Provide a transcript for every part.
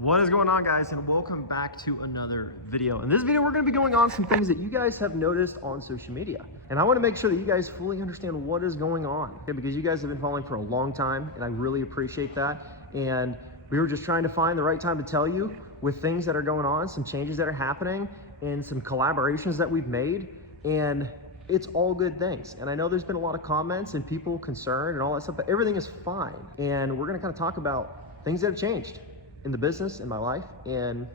What is going on, guys, and welcome back to another video. In this video, we're going to be going on some things that you guys have noticed on social media, and I want to make sure that you guys fully understand what is going on, okay? Because you guys have been following for a long time, and I really appreciate that. And we were just trying to find the right time to tell you with things that are going on, some changes that are happening, and some collaborations that we've made, and it's all good things. And I know there's been a lot of comments and people concerned and all that stuff, but everything is fine. And we're going to kind of talk about things that have changed in the business, in my life, and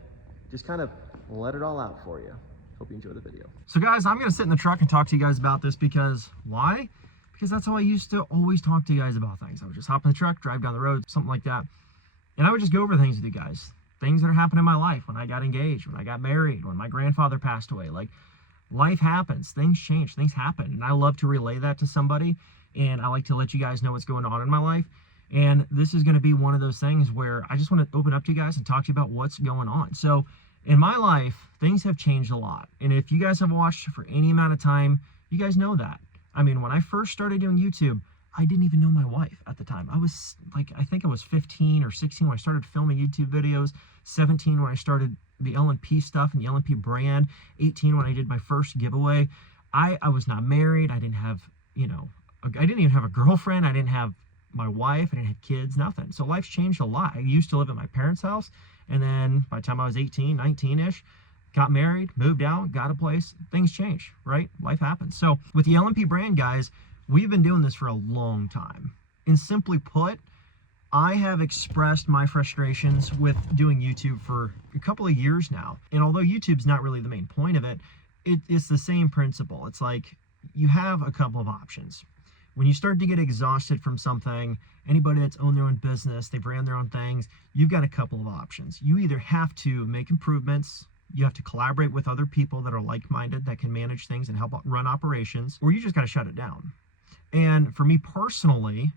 just kind of let it all out for you. Hope you enjoy the video. So guys, I'm gonna sit in the truck and talk to you guys about this because why? Because that's how I used to always talk to you guys about things. I would just hop in the truck, drive down the road, something like that. And I would just go over things with you guys. Things that are happening in my life, when I got engaged, when I got married, when my grandfather passed away. Like, life happens, things change, things happen. And I love to relay that to somebody. And I like to let you guys know what's going on in my life. And this is going to be one of those things where I just want to open up to you guys and talk to you about what's going on. So in my life, things have changed a lot. And if you guys have watched for any amount of time, you guys know that. I mean, when I first started doing YouTube, I didn't even know my wife at the time. I was like, I think I was 15 or 16 when I started filming YouTube videos, 17 when I started the LNP stuff and the LNP brand, 18 when I did my first giveaway. I was not married. I didn't have, I didn't even have a girlfriend. I didn't have my wife, I didn't have kids, nothing. So life's changed a lot. I used to live at my parents' house, and then by the time I was 18, 19-ish, got married, moved out, got a place. Things change, right? Life happens. So with the LNP brand, guys, we've been doing this for a long time. And simply put, I have expressed my frustrations with doing YouTube for a couple of years now. And although YouTube's not really the main point of it, it's the same principle. It's like you have a couple of options. When you start to get exhausted from something, anybody that's owned their own business, they've ran their own things, you've got a couple of options. You either have to make improvements, you have to collaborate with other people that are like-minded, that can manage things and help run operations, or you just got to shut it down. And for me personally,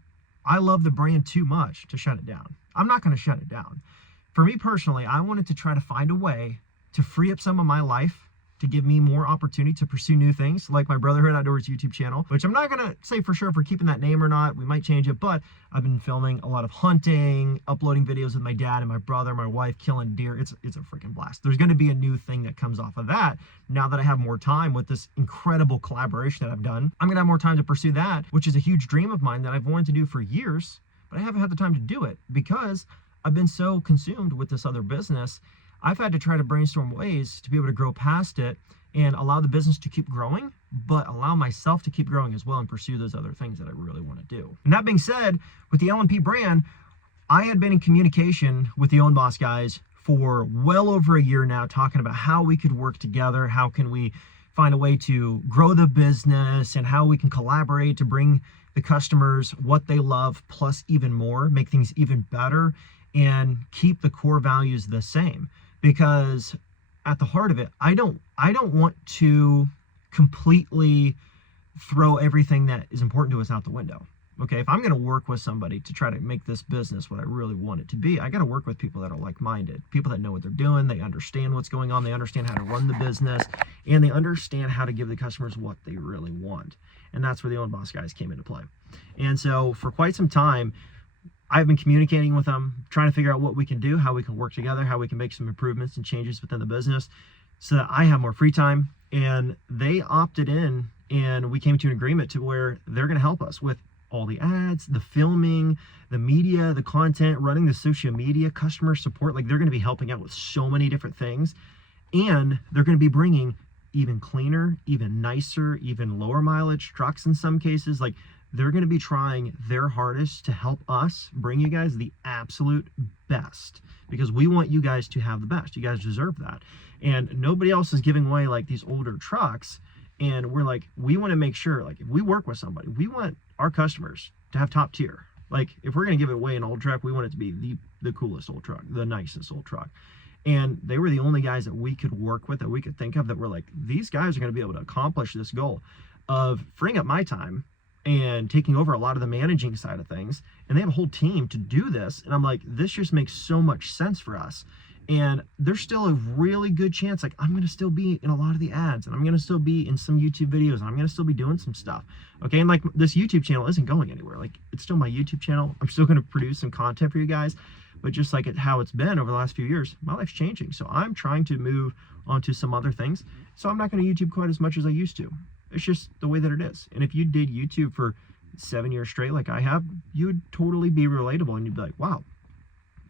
I love the brand too much to shut it down. I'm not going to shut it down. For me personally, I wanted to try to find a way to free up some of my life to give me more opportunity to pursue new things, like my Brotherhood Outdoors YouTube channel, which I'm not gonna say for sure if we're keeping that name or not. We might change it, but I've been filming a lot of hunting, uploading videos with my dad and my brother, my wife, killing deer. It's a freaking blast. There's gonna be a new thing that comes off of that. Now that I have more time with this incredible collaboration that I've done, I'm gonna have more time to pursue that, which is a huge dream of mine that I've wanted to do for years, but I haven't had the time to do it because I've been so consumed with this other business. I've had to try to brainstorm ways to be able to grow past it and allow the business to keep growing, but allow myself to keep growing as well and pursue those other things that I really want to do. And that being said, with the LNP brand, I had been in communication with the Own Boss guys for well over a year now, talking about how we could work together, how can we find a way to grow the business, and how we can collaborate to bring the customers what they love, plus even more, make things even better, and keep the core values the same. Because at the heart of it, I don't want to completely throw everything that is important to us out the window. Okay, if I'm going to work with somebody to try to make this business what I really want it to be, I got to work with people that are like-minded, people that know what they're doing, they understand what's going on, they understand how to run the business, and they understand how to give the customers what they really want. And that's where the Own Boss guys came into play. And so for quite some time, I've been communicating with them, trying to figure out what we can do, how we can work together, how we can make some improvements and changes within the business so that I have more free time. And they opted in, and we came to an agreement to where they're going to help us with all the ads, the filming, the media, the content, running the social media, customer support. Like, they're going to be helping out with so many different things. And they're going to be bringing even cleaner, even nicer, even lower mileage trucks in some cases. Like, they're going to be trying their hardest to help us bring you guys the absolute best, because we want you guys to have the best. You guys deserve that. And nobody else is giving away like these older trucks. And we're like, we want to make sure, like, if we work with somebody, we want our customers to have top tier. Like, if we're going to give away an old truck, we want it to be the coolest old truck, the nicest old truck. And they were the only guys that we could work with, that we could think of, that were like, these guys are going to be able to accomplish this goal of freeing up my time and taking over a lot of the managing side of things. And they have a whole team to do this. And I'm like, this just makes so much sense for us. And there's still a really good chance, like, I'm going to still be in a lot of the ads, and I'm going to still be in some YouTube videos, and I'm going to still be doing some stuff. Okay. And like, this YouTube channel isn't going anywhere. Like, it's still my YouTube channel. I'm still going to produce some content for you guys, but just like how it's been over the last few years, my life's changing. So I'm trying to move on to some other things. So I'm not going to YouTube quite as much as I used to. It's just the way that it is. And if you did YouTube for 7 years straight like I have, you would totally be relatable, and you'd be like, wow,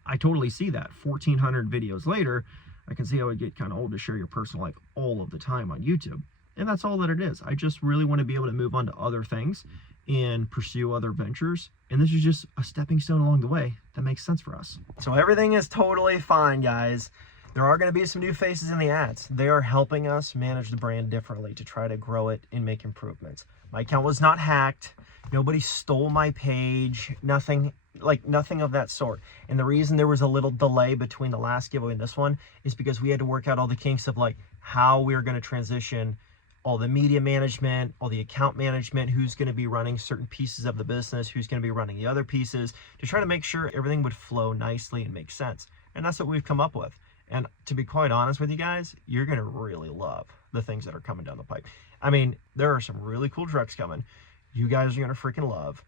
I totally see that. 1,400 videos later, I can see how it would get kind of old to share your personal life all of the time on YouTube. And that's all that it is. I just really want to be able to move on to other things and pursue other ventures. And this is just a stepping stone along the way that makes sense for us. So everything is totally fine, guys. There are going to be some new faces in the ads. They are helping us manage the brand differently to try to grow it and make improvements. My account was not hacked. Nobody stole my page. Nothing of that sort. And the reason there was a little delay between the last giveaway and this one is because we had to work out all the kinks of like how we are going to transition all the media management, all the account management, who's going to be running certain pieces of the business, who's going to be running the other pieces, to try to make sure everything would flow nicely and make sense. And that's what we've come up with. And to be quite honest with you guys, you're going to really love the things that are coming down the pipe. I mean, there are some really cool trucks coming. You guys are going to freaking love.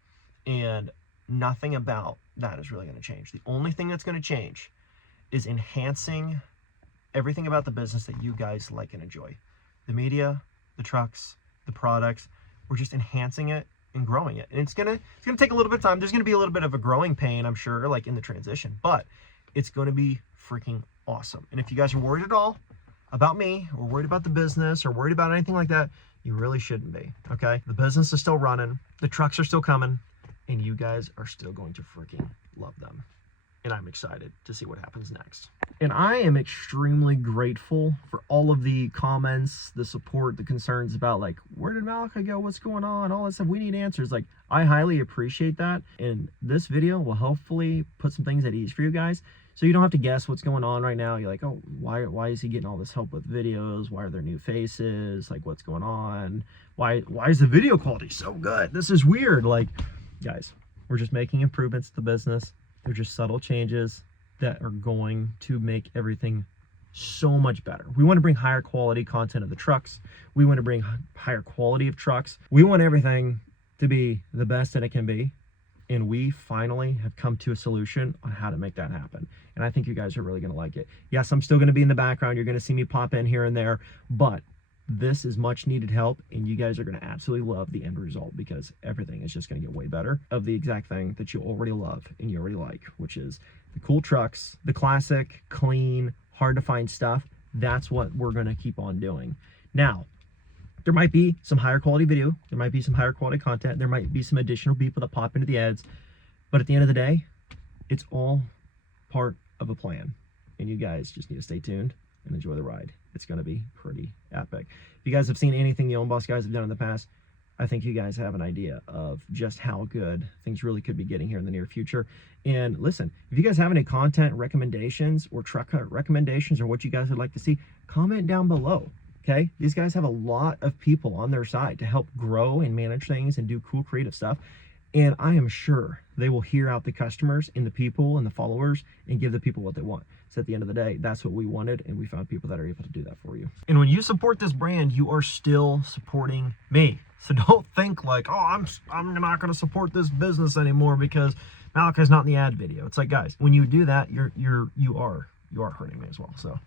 And nothing about that is really going to change. The only thing that's going to change is enhancing everything about the business that you guys like and enjoy. The media, the trucks, the products. We're just enhancing it and growing it. And it's gonna take a little bit of time. There's gonna be a little bit of a growing pain, I'm sure, like in the transition, but it's gonna be freaking awesome. And if you guys are worried at all about me, or worried about the business, or worried about anything like that, you really shouldn't be, okay? The business is still running, the trucks are still coming, and you guys are still going to freaking love them. And I'm excited to see what happens next. And I am extremely grateful for all of the comments, the support, the concerns about like, where did Malachi go? What's going on? All that stuff. We need answers. Like, I highly appreciate that. And this video will hopefully put some things at ease for you guys. So you don't have to guess what's going on right now. You're like, oh, why is he getting all this help with videos? Why are there new faces? Like, what's going on? Why is the video quality so good? This is weird. Like, guys, we're just making improvements to the business. They're just subtle changes that are going to make everything so much better. We want to bring higher quality content of the trucks. We want to bring higher quality of trucks. We want everything to be the best that it can be. And we finally have come to a solution on how to make that happen. And I think you guys are really going to like it. Yes, I'm still going to be in the background. You're going to see me pop in here and there, but this is much needed help, and you guys are going to absolutely love the end result, because everything is just going to get way better of the exact thing that you already love and you already like, which is the cool trucks, the classic, clean, hard to find stuff. That's what we're going to keep on doing. Now, there might be some higher quality video, there might be some higher quality content, there might be some additional people that pop into the ads, but at the end of the day, it's all part of a plan, and you guys just need to stay tuned and enjoy the ride. It's going to be pretty epic. If you guys have seen anything the Own Boss guys have done in the past, I think you guys have an idea of just how good things really could be getting here in the near future. And listen, if you guys have any content recommendations or truck recommendations or what you guys would like to see, comment down below, okay? These guys have a lot of people on their side to help grow and manage things and do cool creative stuff. And I am sure they will hear out the customers and the people and the followers and give the people what they want. So at the end of the day, that's what we wanted, and we found people that are able to do that for you. And when you support this brand, you are still supporting me. So don't think like, oh, I'm not going to support this business anymore because Malachi's not in the ad video. It's like, guys, when you do that, you are hurting me as well. So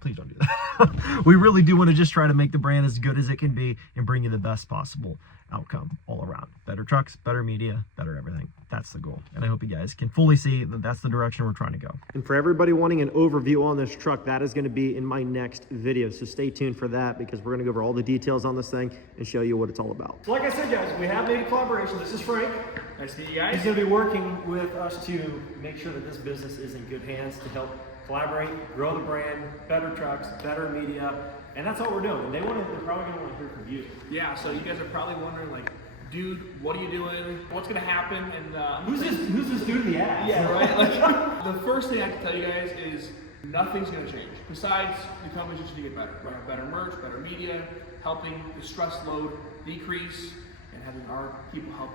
please don't do that. We really do want to just try to make the brand as good as it can be and bring you the best possible outcome all around. Better trucks, better media, better everything. That's the goal. And I hope you guys can fully see that that's the direction we're trying to go. And for everybody wanting an overview on this truck, that is going to be in my next video. So stay tuned for that, because we're going to go over all the details on this thing and show you what it's all about. So like I said, guys, we have made a collaboration. This is Frank. Nice to meet you guys. He's going to be working with us to make sure that this business is in good hands, to help collaborate, grow the brand, better trucks, better media, and that's all we're doing. And they're probably going to want to hear from you. Yeah, so you guys are probably wondering, like, dude, what are you doing? What's going to happen? And who's this dude in the ad? Yeah, right? Like, the first thing I can tell you guys is nothing's going to change. Besides, the company's just going to get better. We're going to have better merch, better media, helping the stress load decrease, and having our people help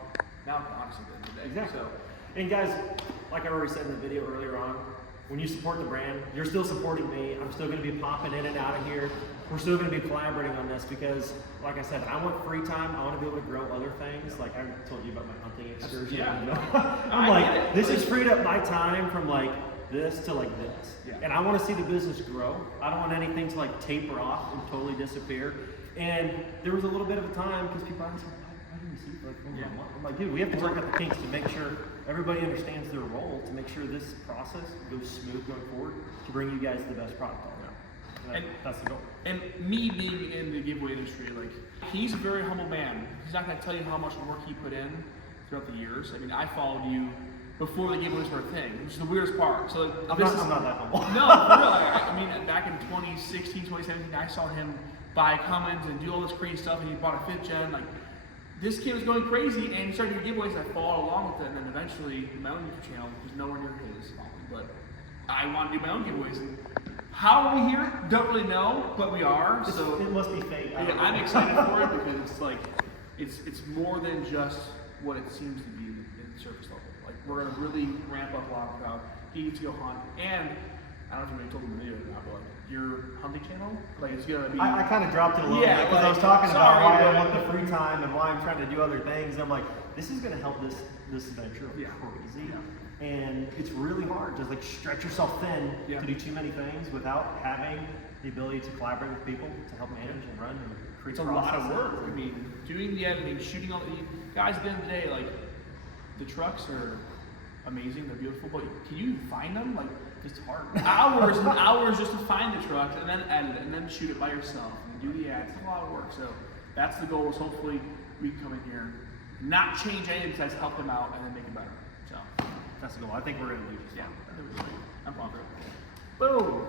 Malachi, honestly, at the end of the day. Exactly. So, and guys, like I already said in the video earlier on, when you support the brand, you're still supporting me. I'm still going to be popping in and out of here. We're still going to be collaborating on this because, like I said, I want free time. I want to be able to grow other things. Like I told you about my hunting excursion. Yeah. You know? I'm like, this has freed up my time from like this to like this. Yeah. And I want to see the business grow. I don't want anything to like taper off and totally disappear. And there was a little bit of a time because people asked, why didn't you see like I'm like, dude, we have to work out the kinks to make sure everybody understands their role, to make sure this process goes smooth going forward, to bring you guys the best product all around. That's the goal. And me being in the giveaway industry, like, he's a very humble man. He's not going to tell you how much work he put in throughout the years. I mean, I followed you before the giveaways were a thing, which is the weirdest part. So like, I'm not that humble. No, for real. I mean, back in 2016, 2017, I saw him buy Cummins and do all this crazy stuff, and he bought a 5th gen. Like, this kid was going crazy, and he started doing giveaways, and I followed along with it, and then eventually my own YouTube channel was nowhere near his, but I want to do my own giveaways. And how are we here? Don't really know, but we are. So it must be fake. I'm excited for it because it's like it's more than just what it seems to be in surface level. Like, we're gonna really ramp up a lot of crowd. He gets to go hunt, and I don't know if you told him the video or not, but like your hunting channel, like it's gonna be. I kind of dropped it a little bit because I was talking about why I want the free time and why I'm trying to do other things. And I'm like, this is gonna help this venture crazy. Yeah. And it's really hard to like stretch yourself thin to do too many things without having the ability to collaborate with people to help manage and run and create. It's a lot of work. I mean, doing the editing, shooting all the guys. At the end of the day, like the trucks are amazing, they're beautiful, but can you find them? Like, it's hard. Hours and hours just to find the trucks and then edit it and then shoot it by yourself and do the ads. It's a lot of work. So that's the goal. Is hopefully we can come in here, not change anything besides help them out and then make it better. So. That's the goal. I think we're going to do just I'm pumped. Boom.